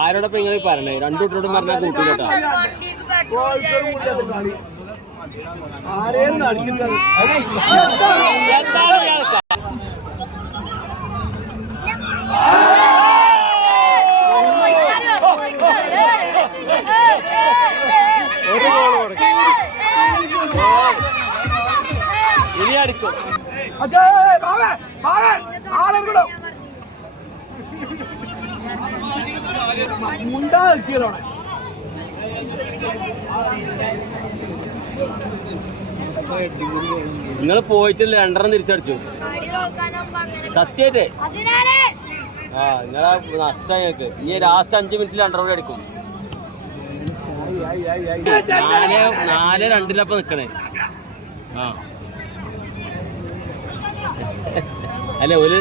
ആരോടൊപ്പം ഇങ്ങനെ പറഞ്ഞേ രണ്ടു കൂട്ടരോടും പറഞ്ഞാൽ കൂട്ടില്ല ഇനി അടിക്കും നിങ്ങൾ പോയിട്ടില്ല രണ്ടെണ്ണം തിരിച്ചടിച്ചു സത്യായിട്ടേ ആ നിങ്ങളെ നഷ്ടം ഞങ്ങൾക്ക് ഇനി ലാസ്റ്റ് 5 മിനിറ്റിൽ രണ്ടെണ്ണം കൂടി അടിക്കും 4-2 നിക്കണേ ആ അല്ല ഒരു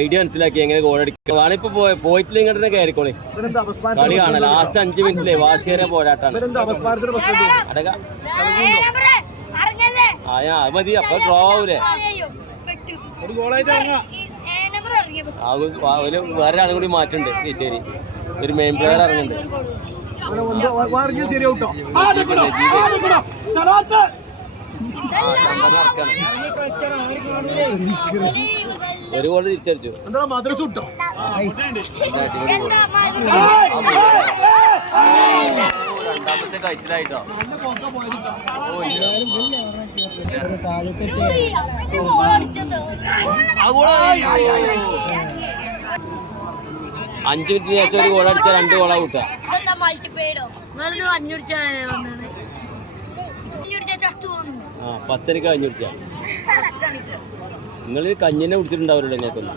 ഐഡിയ മനസ്സിലാക്കി എങ്ങനെ ഗോൾ അടിക്കുക വാണിപ്പോ പോയിട്ടില്ല ഇങ്ങോട്ട് കയറിക്കോളി കളി കാണാം ലാസ്റ്റ് 5 മിനിറ്റിലെ വാശിയേറിയ പോരാട്ടാണ് മതി അപ്പൊ ഡ്രോ ആവൂലേ വേറെ ആളും കൂടി മാറ്റുണ്ട് ശരി ഒരു മെയിൻ പ്ലെയർ ഇറങ്ങുന്നുണ്ട് ഒരു ഗോൾ തിരിച്ചടിച്ചു രണ്ടാമത്തെ കഴിച്ചിലായിട്ടോ 5 മിനിറ്റിന് ശേഷം ഒരു ഗോൾ അടിച്ച 2 ഗോളാ കൂട്ടുക ആ 10 കഴിഞ്ഞു കുടിച്ച നിങ്ങൾ കഞ്ഞിനെ കുടിച്ചിട്ടുണ്ടാവില്ല ഞങ്ങൾക്കൊന്നും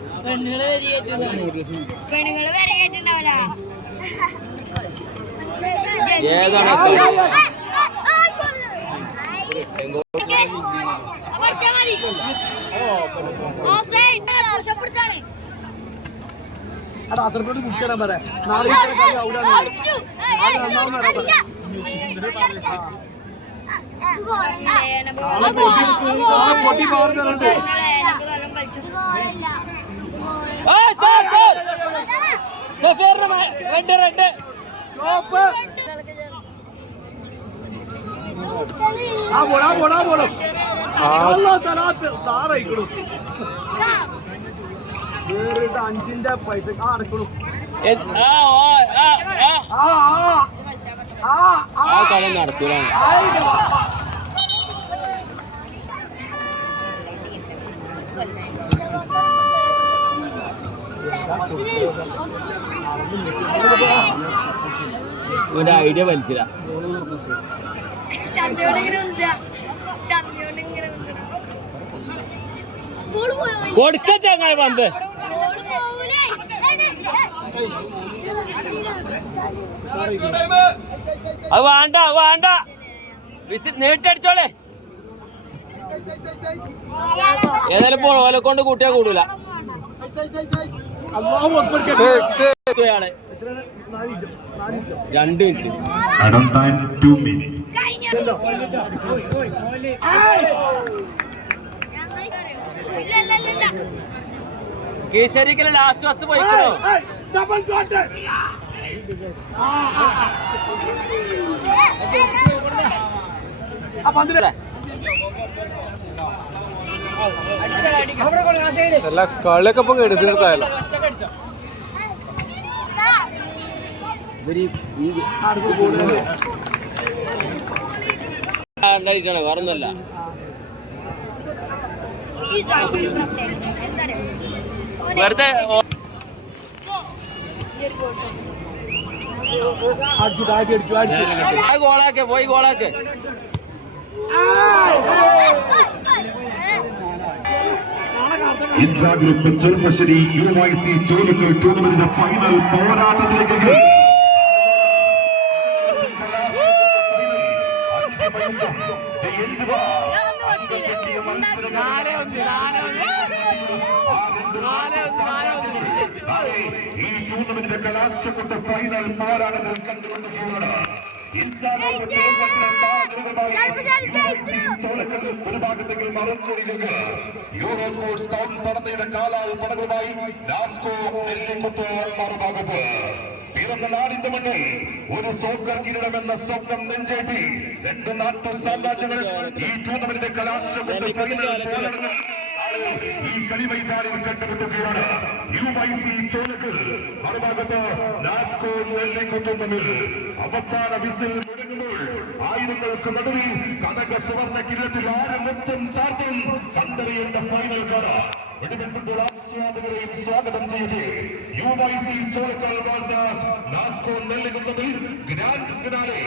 ഏതാണ് അഞ്ചിന്റെ പൈസ അടക്കണു ആ കളി നടത്തൂല ഒരു ഐഡിയ വലിച്ചില്ല കൊടുക്ക ചങ്ങായി പന്ത് അത് വേണ്ട വേണ്ട വിസിൽ നീട്ടടിച്ചോളെ ഏതായാലും ഓലെ കൊണ്ട് കൂട്ടിയാ കൂടൂല യാളെ 2 മിനിറ്റ് കേസരിക്കല് ലാസ്റ്റ് ബസ് പോയിക്കണോ എല്ലാ കളിയൊക്കെ ഇപ്പൊ എടുത്തിരുത്തായല്ലോ വേറൊന്നുമല്ല വെറുതെ ഗോളാക്കെ പോയി ഗോളാക്കെ ഇൻസാ ഗ്രൂപ്പ് ചെറുപ്പശ്ശേരി UYC ചോലുക്ക് ടൂർണമെന്റിന്റെ ഫൈനൽ പോരാട്ടത്തിലേക്ക് ഈ ടൂർണമെന്റിന്റെ കലാശക്കൊട്ട ഫൈനൽ പോരാട്ടത്തിൽ കണ്ടുകൊണ്ടിരിക്കുകയാണ്. ഒരു ഭാഗത്തേക്ക് മറച്ചൊടിക്കുക യൂറോ സ്പോർട്സ് ടൗൺ പടത്തയുടെ കാലാവ് പടകളുമായി നാസ്കോ നെല്ലിക്കുത്ത് മറുഭാഗത്ത് പിറന്ന നാടിന്റെ മണ്ണിൽ ഒരു സോക്കർ കിരീടമെന്ന സ്വപ്നം നെഞ്ചേറ്റി രണ്ട് നാട്ടു സാമ്രാജ്യങ്ങൾ ഈ ടൂർണമെന്റിന്റെ കലാശക്കൊട്ട ഫൈനൽ പോരാട്ടങ്ങൾ ഈ കളിമൈതാനിൽ കണ്ടുപിടിക്കുകയാണ്. UYC ചോലക്കൽ മറുഭാഗത്ത് നാസ്കോ നെല്ലിക്കുത്തും തമ്മിൽ അവസാന വിസിൽ മുടങ്ങുമ്പോൾ ആയിരങ്ങൾക്ക് നടുവിൽ കനക സുവർണ്ണ കിരീടത്തിൽ ആര് മുത്തം ചാർത്തും കണ്ടറിയേണ്ട ഫൈനൽ കാണാം. വെടിവെട്ടുമ്പോൾ ആസ്വാദകരെയും സ്വാഗതം ചെയ്യട്ടെ. UYC ചോലക്കൽ വേഴ്സസ് നാസ്കോ നെല്ലിക്കുത്തും ഗ്രാൻഡ് ഫിനാലെ.